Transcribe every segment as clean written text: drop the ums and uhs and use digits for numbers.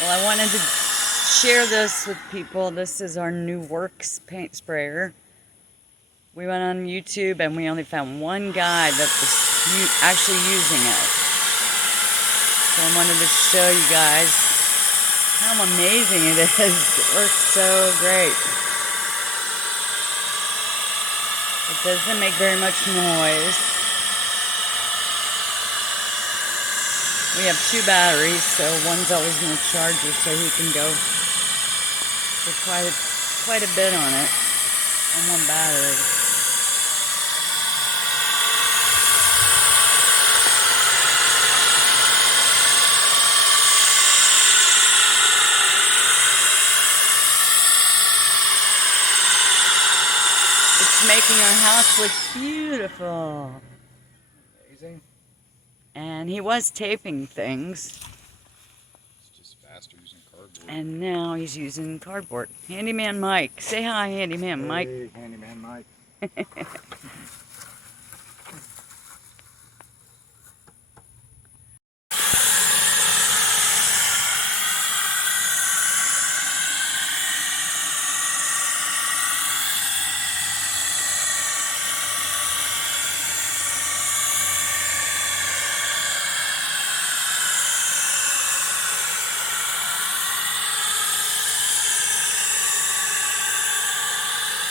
Well, I wanted to share this with people. This is our new Worx paint sprayer. We went on YouTube and we only found one guy that was actually using it. So I wanted to show you guys how amazing it is. It works so great. It doesn't make very much noise. We have 2 batteries, so one's always in the charger, so he can go for quite a bit on it on one battery. It's making our house look beautiful. Amazing. And he was taping things. It's just faster using cardboard. And now he's using cardboard. Handyman Mike. Say hi, Handyman Mike. Hey, Handyman Mike.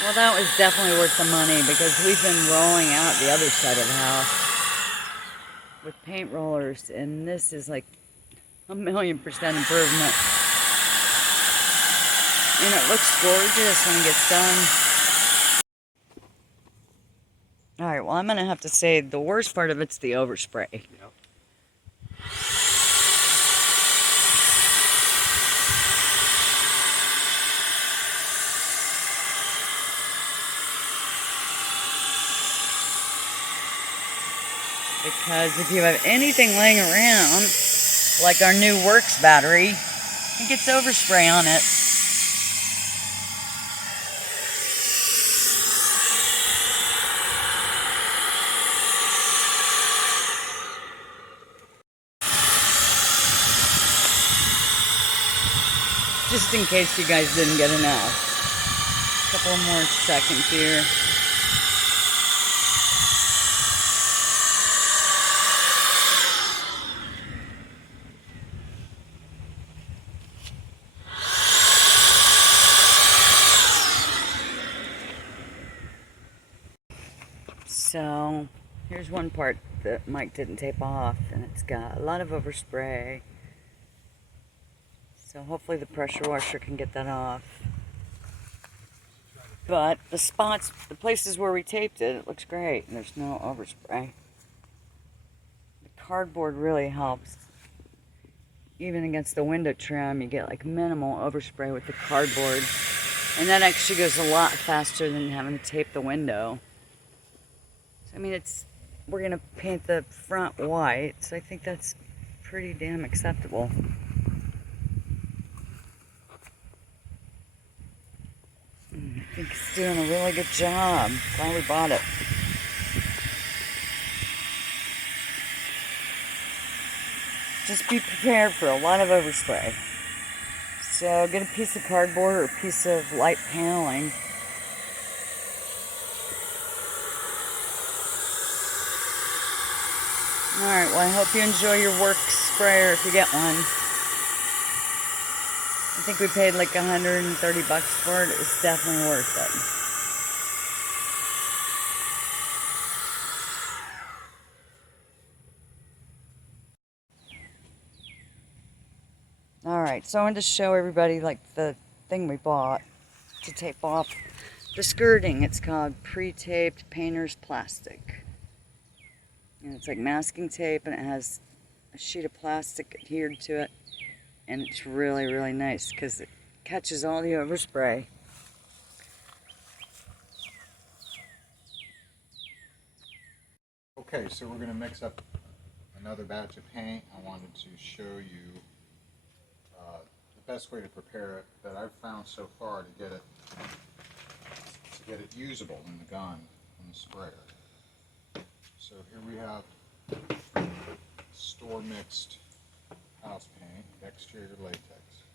Well, that was definitely worth the money because we've been rolling out the other side of the house with paint rollers, and this is like 1,000,000% improvement. And it looks gorgeous when it gets done. Alright, well, I'm going to have to say the worst part of it's the overspray. Yep. Because if you have anything laying around, like our new Worx battery, it gets overspray on it. Just in case you guys didn't get enough. A couple more seconds here. So, here's one part that Mike didn't tape off, and it's got a lot of overspray. So hopefully the pressure washer can get that off. But the spots, the places where we taped it, it looks great, and there's no overspray. The cardboard really helps. Even against the window trim, you get like minimal overspray with the cardboard. And that actually goes a lot faster than having to tape the window. I mean, we're going to paint the front white, so I think that's pretty damn acceptable. I think it's doing a really good job. Glad we bought it. Just be prepared for a lot of overspray. So get a piece of cardboard or a piece of light paneling. Alright, well, I hope you enjoy your Worx sprayer if you get one. I think we paid like 130 bucks for it. It's definitely worth it. Alright, so I wanted to show everybody like the thing we bought to tape off the skirting. It's called pre-taped painter's plastic. And it's like masking tape, and it has a sheet of plastic adhered to it. And it's really, really nice because it catches all the overspray. Okay, so we're going to mix up another batch of paint. I wanted to show you the best way to prepare it that I've found so far to get it usable in the gun, in the sprayer. So here we have store mixed house paint, exterior latex.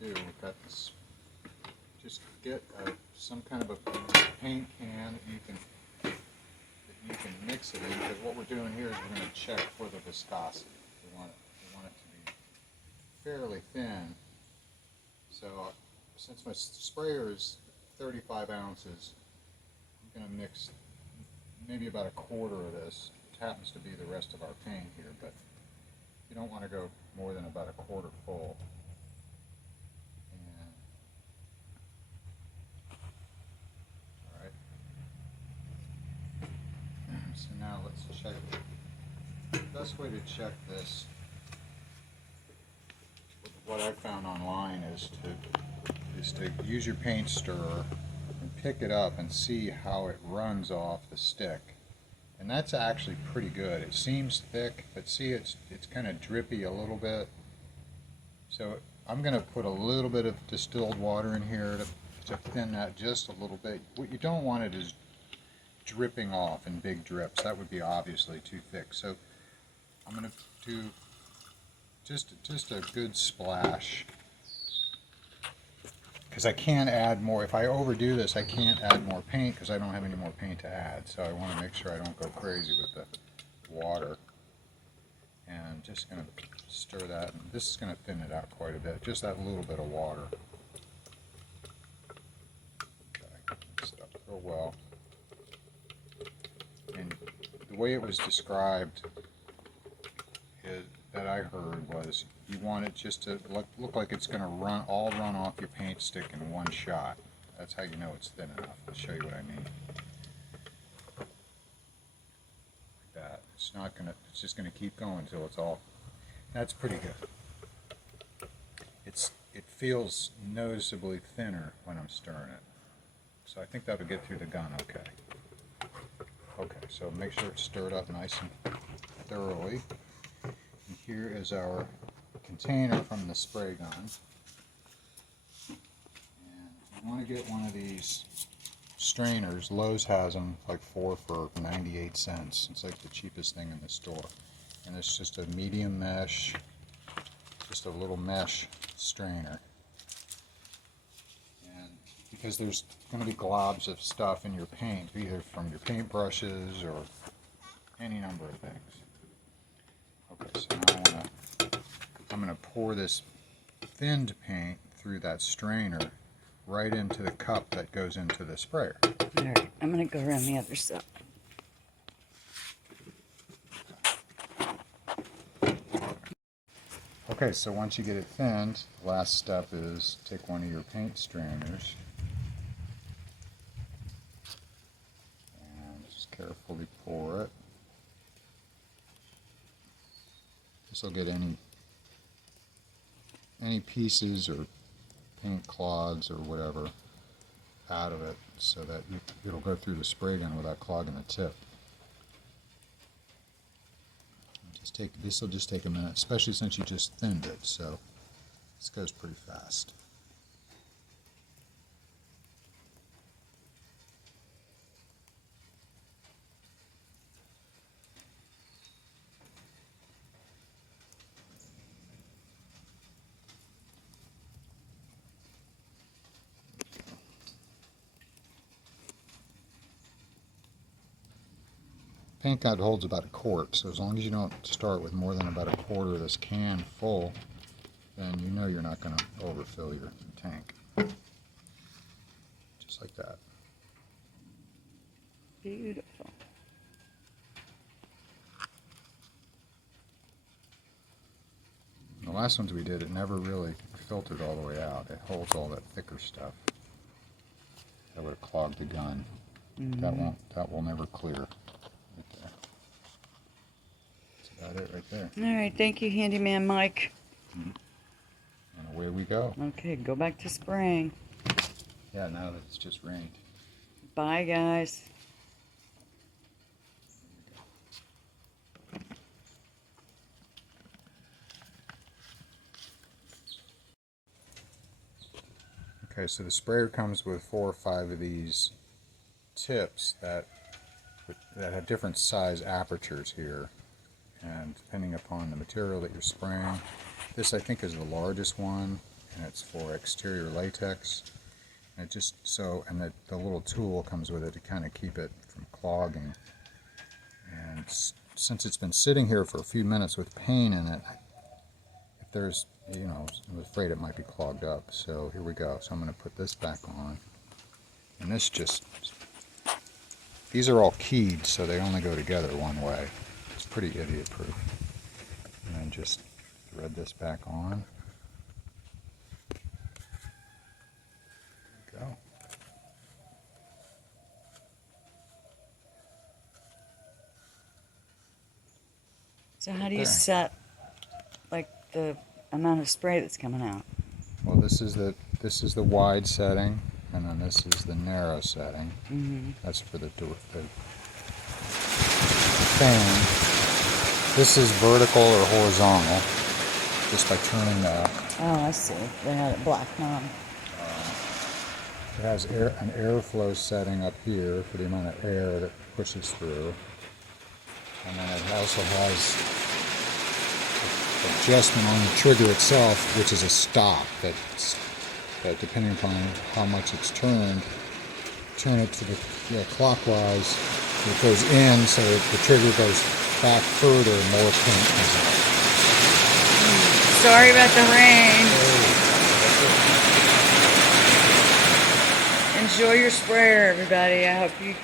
do, we've got this, just get some kind of a paint can that you can mix it in, because what we're doing here is we're going to check for the viscosity. We want it to be fairly thin. So since my sprayer is 35 ounces, I'm going to mix maybe about a quarter of this. It happens to be the rest of our paint here, but you don't want to go more than about a quarter full. And, all right. So now let's check. The best way to check this, what I found online, is to use your paint stirrer and pick it up and see how it runs off the stick. And that's actually pretty good. It seems thick, but see, it's kind of drippy a little bit. So I'm going to put a little bit of distilled water in here to thin that just a little bit. What you don't want it is dripping off in big drips. That would be obviously too thick. So I'm going to do just a good splash, because I can't add more. If I overdo this, I can't add more paint because I don't have any more paint to add. So I want to make sure I don't go crazy with the water. And I'm just going to stir that. And this is going to thin it out quite a bit. Just that little bit of water. Okay, mixed up real well. And the way it was described that I heard was, you want it just to look like it's going to run off your paint stick in one shot. That's how you know it's thin enough. I'll show you what I mean. Like that. It's just going to keep going until it's all. That's pretty good. It feels noticeably thinner when I'm stirring it. So I think that'll get through the gun okay. Okay, so make sure it's stirred up nice and thoroughly. And here is our container from the spray gun. And you want to get one of these strainers. Lowe's has them, like 4 for 98 cents. It's like the cheapest thing in the store. And it's just a medium mesh, just a little mesh strainer. And because there's going to be globs of stuff in your paint, either from your paint brushes or any number of things. Okay, so now I'm going to pour this thinned paint through that strainer right into the cup that goes into the sprayer. Alright, I'm going to go around the other side. Okay, so once you get it thinned, the last step is take one of your paint strainers and just carefully pour it. This will get any pieces or paint clogs or whatever out of it, so that it'll go through the spray gun without clogging the tip. This will just take a minute, especially since you just thinned it, so this goes pretty fast. Paint gun holds about a quart, so as long as you don't start with more than about a quarter of this can full, then you know you're not going to overfill your tank. Just like that. Beautiful. The last ones we did, it never really filtered all the way out. It holds all that thicker stuff. That would have clogged the gun. Mm-hmm. That will never clear. That's about it right there. Alright, thank you, Handyman Mike. And away we go. Okay, go back to spraying. Yeah, now that it's just rained. Bye, guys. Okay, so the sprayer comes with 4 or 5 of these tips that have different size apertures here, and depending upon the material that you're spraying, this I think is the largest one, and it's for exterior latex. And it just and the little tool comes with it to kind of keep it from clogging. And since it's been sitting here for a few minutes with paint in it, if there's, I'm afraid it might be clogged up. So here we go. So I'm going to put this back on. And these are all keyed, so they only go together one way. It's pretty idiot proof. And then just thread this back on. There we go. So how do you set like the amount of spray that's coming out? Well, this is the wide setting, and then this is the narrow setting. That's for the fan. This is vertical or horizontal, just by turning that. Oh, I see. They had it black knob. It has an airflow setting up here for the amount of air that pushes through. And then it also has adjustment on the trigger itself, which is a stop that depending upon how much it's turned, turn it to the clockwise. It goes in, so the trigger goes back further, and more paint comes out. Sorry about the rain. Enjoy your sprayer, everybody. I hope you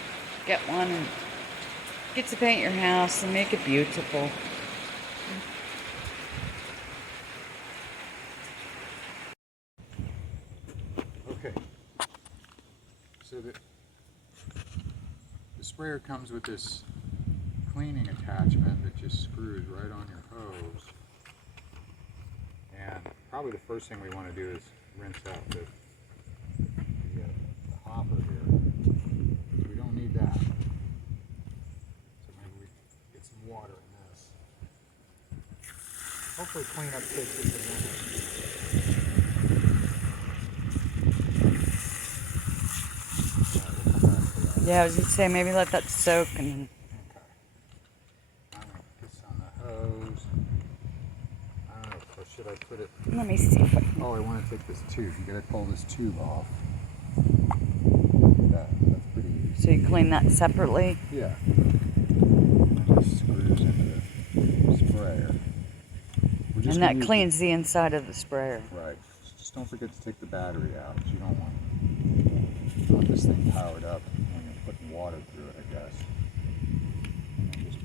get one and get to paint your house and make it beautiful. Okay, so the sprayer comes with this cleaning attachment that just screws right on your hose. And probably the first thing we want to do is rinse out the hopper here. We don't need that. So maybe we get some water in this. Hopefully cleanup takes just a minute. Yeah, I was going to say maybe let that soak and then... Okay. I'm going to put this on the hose. I don't know, or should I put it... Let me see if I can... Oh, I want to take this tube. You got to pull this tube off. That's pretty easy. So you clean that separately? Yeah. It just screws into the sprayer. And that cleans the inside of the sprayer. Right. Just don't forget to take the battery out. You don't want this thing powered up when you're putting water through it, I guess. And then just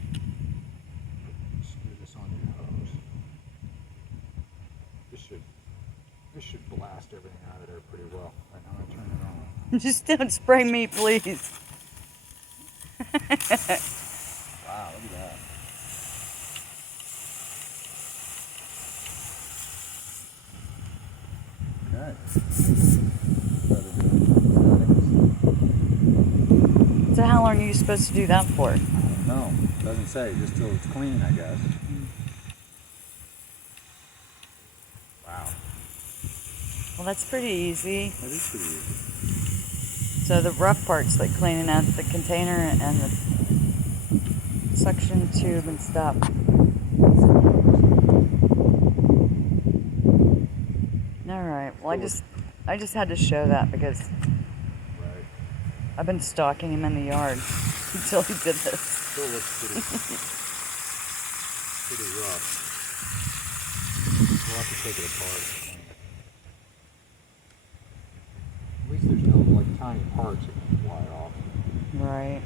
screw this on your hose. This should blast everything out of there pretty well. Right now, I'm going to turn it on. Just don't spray me, please. Wow, look at that. Okay. So how long are you supposed to do that for? I don't know. It doesn't say. Just till it's clean, I guess. Wow. Well, that's pretty easy. That is pretty easy. So the rough part's like cleaning out the container and the suction tube and stuff. Alright, well I just had to show that because Right. I've been stalking him in the yard until he did this. Still looks pretty rough. We'll have to take it apart. At least there's no like tiny parts that can fly off. Right.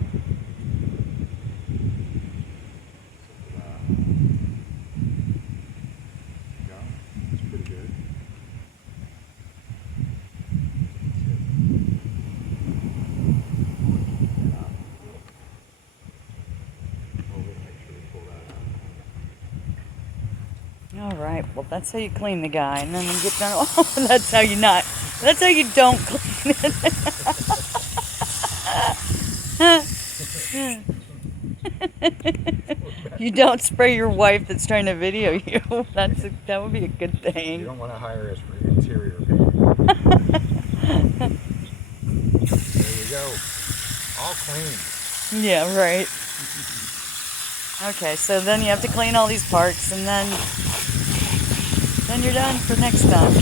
Go. That's pretty good. Alright, well that's how you clean the guy, and then when you get done, oh, that's how you don't clean it. You don't spray your wife that's trying to video you. That would be a good You thing. don't want to hire us for interior painting. There you go. All clean. Yeah, right. Okay, so then you have to clean all these parts, and then you're done for next time.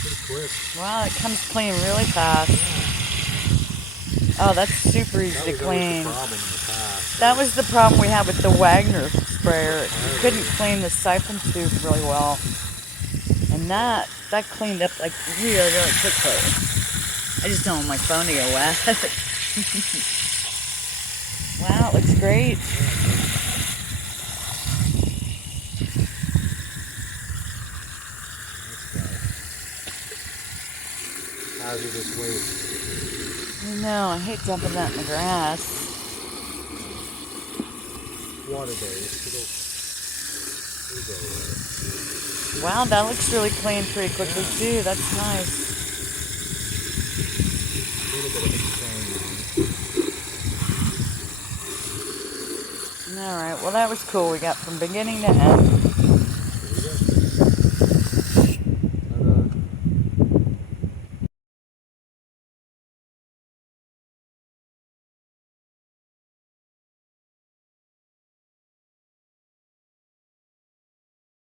Pretty quick. Wow, it comes clean really fast. Oh, that's super easy to clean. That was the problem we had with the Wagner sprayer. You couldn't clean the siphon tube really well. And that cleaned up like really quickly. I just don't want my phone to get wet. Wow, it looks great. Hazardous waste. I know, I hate dumping that in the grass. Water-based. It'll go Wow, that looks really clean pretty quickly too. That's nice. a little bit of a stain. Alright, well that was cool. We got from beginning to end.